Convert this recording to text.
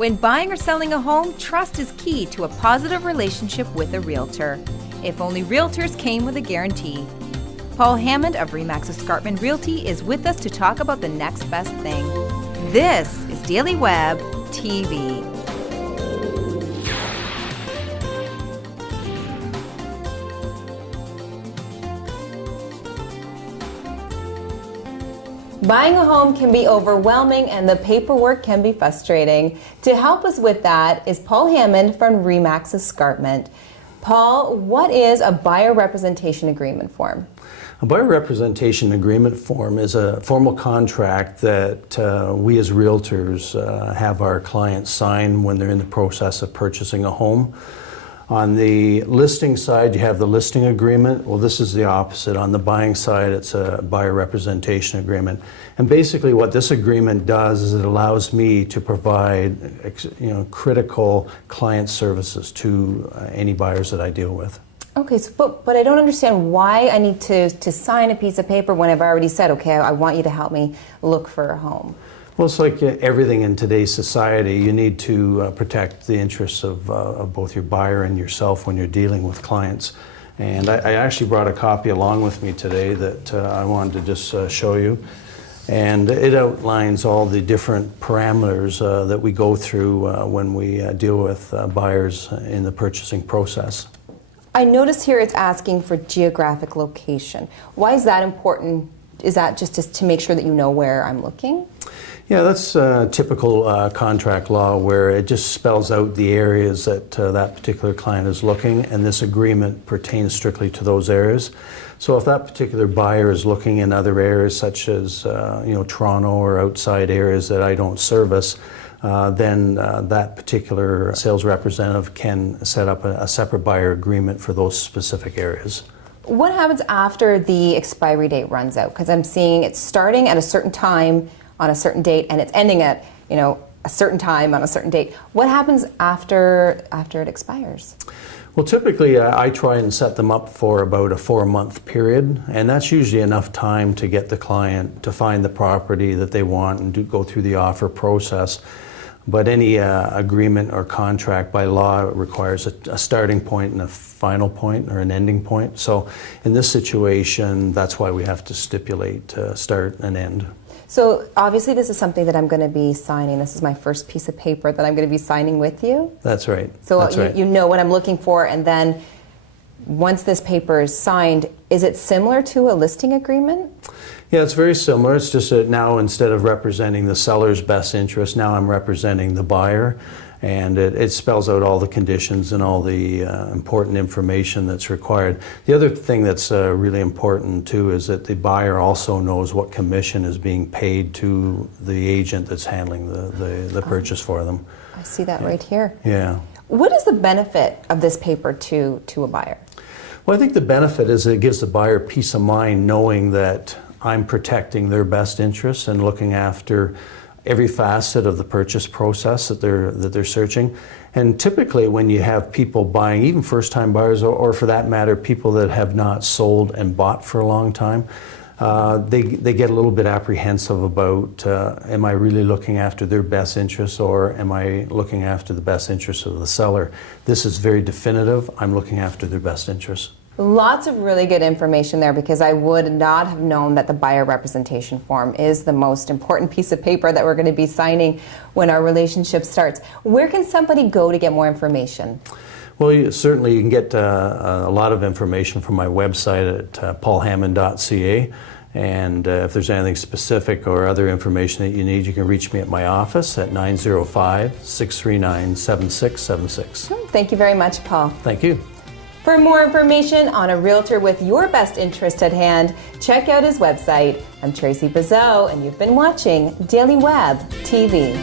When buying or selling a home, trust is key to a positive relationship with a realtor. If only realtors came with a guarantee. Paul Hammond of RE/MAX Escarpment Realty is with us to talk about the next best thing. This is Daily Web TV. Buying a home can be overwhelming and the paperwork can be frustrating. To help us with that is Paul Hammond from RE/MAX Escarpment. Paul, what is a buyer representation agreement form? A buyer representation agreement form is a formal contract that we as realtors have our clients sign when they're in the process of purchasing a home. On the listing side, you have the listing agreement. Well, this is the opposite. On the buying side, it's a buyer representation agreement. And basically what this agreement does is it allows me to provide critical client services to any buyers that I deal with. Okay, so, but I don't understand why I need to sign a piece of paper when I've already said, okay, I want you to help me look for a home. Well, it's like everything in today's society. You need to protect the interests of both your buyer and yourself when you're dealing with clients. And I actually brought a copy along with me today that I wanted to just show you. And it outlines all the different parameters that we go through when we deal with buyers in the purchasing process. I notice here it's asking for geographic location. Why is that important? Is that just to make sure that you know where I'm looking? Yeah, that's typical contract law where it just spells out the areas that that particular client is looking, and this agreement pertains strictly to those areas. So if that particular buyer is looking in other areas such as Toronto or outside areas that I don't service, then that particular sales representative can set up a separate buyer agreement for those specific areas. What happens after the expiry date runs out? Because I'm seeing it's starting at a certain time on a certain date and it's ending at a certain time on a certain date. What happens after it expires? Well, typically I try and set them up for about a 4-month period, and that's usually enough time to get the client to find the property that they want and go through the offer process. But any agreement or contract by law requires a starting point and a final point or an ending point. So in this situation, that's why we have to stipulate start and end. So obviously this is something that I'm going to be signing. This is my first piece of paper that I'm going to be signing with you. That's right. So that's right. You know what I'm looking for, and then once this paper is signed, is it similar to a listing agreement? Yeah, it's very similar. It's just that now instead of representing the seller's best interest, now I'm representing the buyer. And it spells out all the conditions and all the important information that's required. The other thing that's really important too is that the buyer also knows what commission is being paid to the agent that's handling the purchase for them. I see that right here. Yeah. What is the benefit of this paper to a buyer? Well, I think the benefit is it gives the buyer peace of mind knowing that I'm protecting their best interests and looking after every facet of the purchase process that they're searching. And typically when you have people buying, even first-time buyers or for that matter people that have not sold and bought for a long time, they get a little bit apprehensive about am I really looking after their best interests or am I looking after the best interests of the seller? This is very definitive. I'm looking after their best interests. Lots of really good information there, because I would not have known that the buyer representation form is the most important piece of paper that we're going to be signing when our relationship starts. Where can somebody go to get more information? Well, you can get a lot of information from my website at paulhammond.ca. And if there's anything specific or other information that you need, you can reach me at my office at 905-639-7676. Thank you very much, Paul. Thank you. For more information on a realtor with your best interest at hand, check out his website. I'm Tracy Bizot, and you've been watching Daily Web TV.